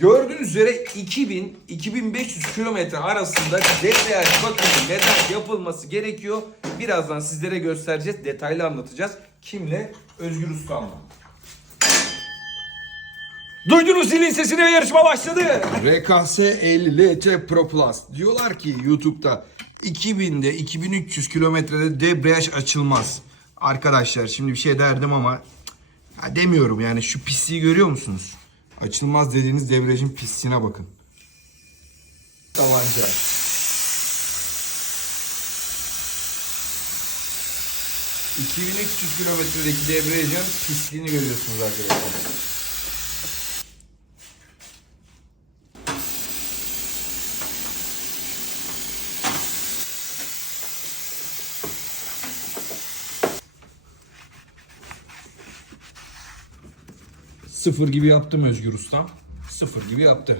Gördüğünüz üzere 2000-2500 kilometre arasında debriyaj bakımı neden yapılması gerekiyor. Birazdan sizlere göstereceğiz. Detaylı anlatacağız. Kimle? Özgür Ustam'la. Duydunuz zilin sesine yarışma başladı. RKS 50 LT Pro Plus. Diyorlar ki YouTube'da 2000'de 2300 kilometrede debriyaj açılmaz. Arkadaşlar şimdi bir şey derdim ama ya demiyorum yani şu pisliği görüyor musunuz? Açılmaz dediğiniz debriyajın pisliğine bakın. Tabanca. ...2300 kilometredeki debriyajın pisliğini görüyorsunuz arkadaşlar. Sıfır gibi yaptım Özgür Usta. Sıfır gibi yaptı.